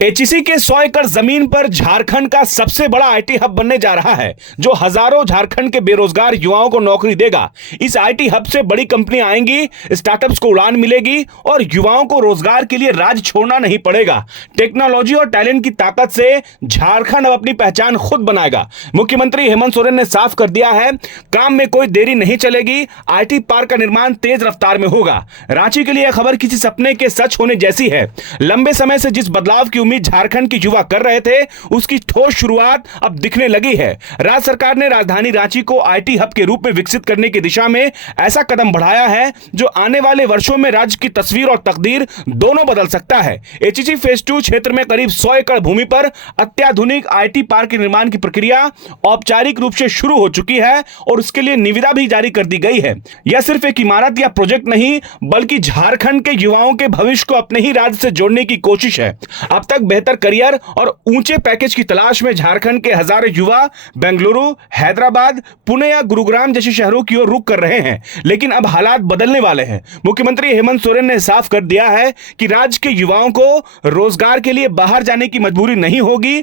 HEC के 100 एकड़ जमीन पर झारखंड का सबसे बड़ा आईटी हब बनने जा रहा है, जो हजारों झारखंड के बेरोजगार युवाओं को नौकरी देगा। इस आईटी हब से बड़ी कंपनियां आएंगी, स्टार्टअप्स को उड़ान मिलेगी और युवाओं को रोजगार के लिए राज्य छोड़ना नहीं पड़ेगा। टेक्नोलॉजी और टैलेंट की ताकत से झारखंड अब अपनी पहचान खुद बनाएगा। मुख्यमंत्री हेमंत सोरेन ने साफ कर दिया है, काम में कोई देरी नहीं चलेगी। आईटी पार्क का निर्माण तेज रफ्तार में होगा। रांची के लिए यह खबर किसी सपने के सच होने जैसी है। लंबे समय से जिस बदलाव की उम्मीद झारखंड के युवा कर रहे थे, उसकी ठोस शुरुआत अब दिखने लगी है। राज्य सरकार ने राजधानी रांची को आईटी हब के रूप में विकसित करने की दिशा में ऐसा कदम बढ़ाया है, जो आने वाले वर्षों में राज्य की तस्वीर और तकदीर दोनों बदल सकता है। एचईसी फेज 2 क्षेत्र में करीब 100 एकड़ भूमि पर अत्याधुनिक आईटी पार्क के निर्माण की प्रक्रिया औपचारिक रूप से शुरू हो चुकी है और उसके लिए निविदा भी जारी कर दी गई है। यह सिर्फ एक इमारत या प्रोजेक्ट नहीं, बल्कि झारखंड के युवाओं के भविष्य को अपने ही राज्य से जोड़ने की कोशिश है। अब तक बेहतर करियर और ऊंचे पैकेज की तलाश में झारखंड के हजारों युवा बेंगलुरु, हैदराबाद, पुणे या गुरुग्राम जैसे शहरों की ओर रुख कर रहे हैं। लेकिन अब हालात बदलने वाले हैं। मुख्यमंत्री हेमंत सोरेन ने साफ कर दिया है कि राज्य के युवाओं को रोजगार के लिए बाहर जाने की मजबूरी नहीं होगी।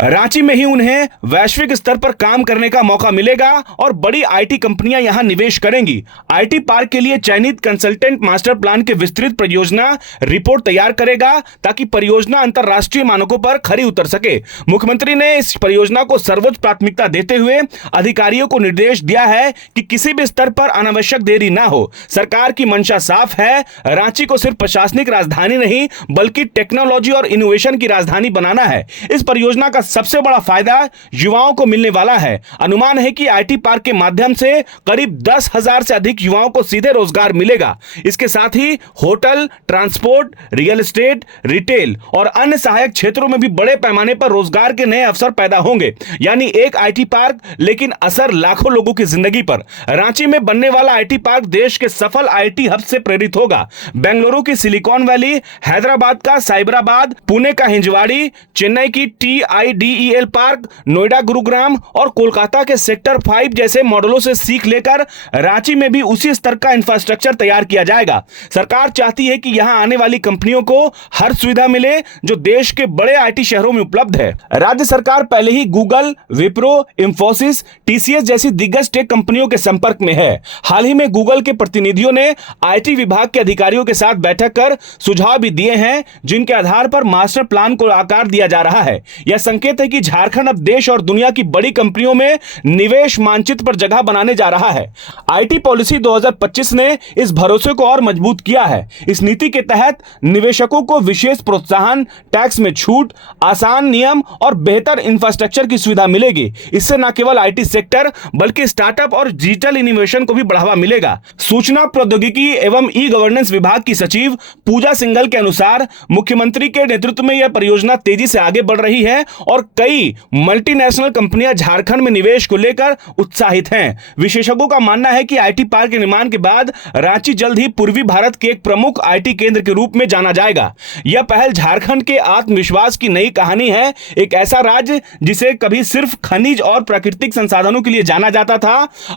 रांची में ही उन्हें वैश्विक स्तर पर काम करने का मौका मिलेगा और बड़ी आईटी कंपनियां यहां निवेश करेंगी। आईटी पार्क के लिए चयनित कंसल्टेंट मास्टर प्लान के विस्तृत परियोजना रिपोर्ट तैयार करेगा, ताकि परियोजना अंतरराष्ट्रीय मानकों पर खरी उतर सके। मुख्यमंत्री ने इस परियोजना को सर्वोच्च प्राथमिकता देते हुए अधिकारियों को निर्देश दिया है कि किसी भी स्तर पर अनावश्यक देरी ना हो। सरकार की मंशा साफ है, रांची को सिर्फ प्रशासनिक राजधानी नहीं, बल्कि टेक्नोलॉजी और इनोवेशन की राजधानी बनाना है। इस परियोजना का सबसे बड़ा फायदा युवाओं को मिलने वाला है। अनुमान है कि आईटी पार्क के माध्यम से करीब 10,000 से अधिक युवाओं को सीधे रोजगार मिलेगा। इसके साथ ही hotel, transport, real estate, retail और अन्य सहायक क्षेत्रों में भी बड़े पैमाने पर रोजगार के नए अवसर पैदा होंगे। यानी एक आईटी पार्क, लेकिन असर लाखों लोगों की जिंदगी पर। रांची में बनने वाला आईटी पार्क देश के सफल आईटी हब से प्रेरित होगा। बेंगलुरु की सिलिकॉन वैली, हैदराबाद का साइबराबाद, पुणे का हिंजवाड़ी, चेन्नई की TIDEL पार्क, नोएडा, गुरुग्राम और कोलकाता के सेक्टर 5 जैसे मॉडलों से सीख लेकर रांची में भी उसी स्तर का इंफ्रास्ट्रक्चर तैयार किया जाएगा। सरकार चाहती है कि यहां आने वाली कंपनियों को हर सुविधा मिले, जो देश के बड़े आईटी शहरों में उपलब्ध है। राज्य सरकार पहले ही गूगल, विप्रो, इंफोसिस, TCS जैसी दिग्गज टेक कंपनियों के संपर्क में है। हाल ही में गूगल के प्रतिनिधियों ने आईटी विभाग के अधिकारियों के साथ बैठक कर सुझाव भी दिए हैं, जिनके आधार पर मास्टर प्लान को आकार दिया जा रहा है। यह संकेत है कि झारखंड अब देश और दुनिया की बड़ी कंपनियों में निवेश मानचित्र पर जगह बनाने जा रहा है। आईटी पॉलिसी 2025 ने इस भरोसे को और मजबूत किया है। इस नीति के तहत निवेशकों को विशेष प्रोत्साहन, टैक्स में छूट, आसान नियम और बेहतर इंफ्रास्ट्रक्चर की सुविधा मिलेगी। इससे न केवल आईटी सेक्टर, बल्कि स्टार्टअप और डिजिटल इनोवेशन को भी बढ़ावा मिलेगा। सूचना प्रौद्योगिकी एवं ई गवर्नेंस विभाग की सचिव पूजा सिंघल के अनुसार मुख्यमंत्री के नेतृत्व में यह परियोजना तेजी से आगे बढ़ रही है और कई मल्टीनेशनल कंपनियां झारखंड में निवेश को लेकर उत्साहित हैं। विशेषज्ञों का मानना है कि आईटी पार्क के निर्माण के बाद रांची जल्द ही पूर्वी भारत के एक प्रमुख आईटी केंद्र के रूप में जाना जाएगा। यह पहल झारखंड के आत्मविश्वास की नई कहानी है। एक ऐसा राज्य जिसे कभी सिर्फ खनिज और प्राकृतिक संसाधनों के लिए जाना जाता था,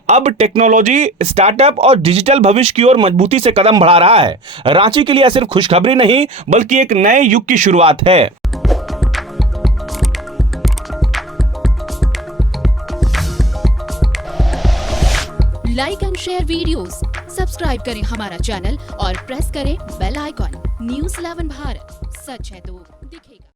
अब टेक्नोलॉजी, स्टार्टअप और डिजिटल भविष्य की ओर मजबूती से कदम बढ़ा रहा है। रांची के लिए यह सिर्फ खुशखबरी नहीं, बल्कि एक नए युग की शुरुआत है। Like and share videos, subscribe करें हमारा चैनल और प्रेस करें बेल आइकॉन। न्यूज़ 11 भारत, सच है तो दिखेगा।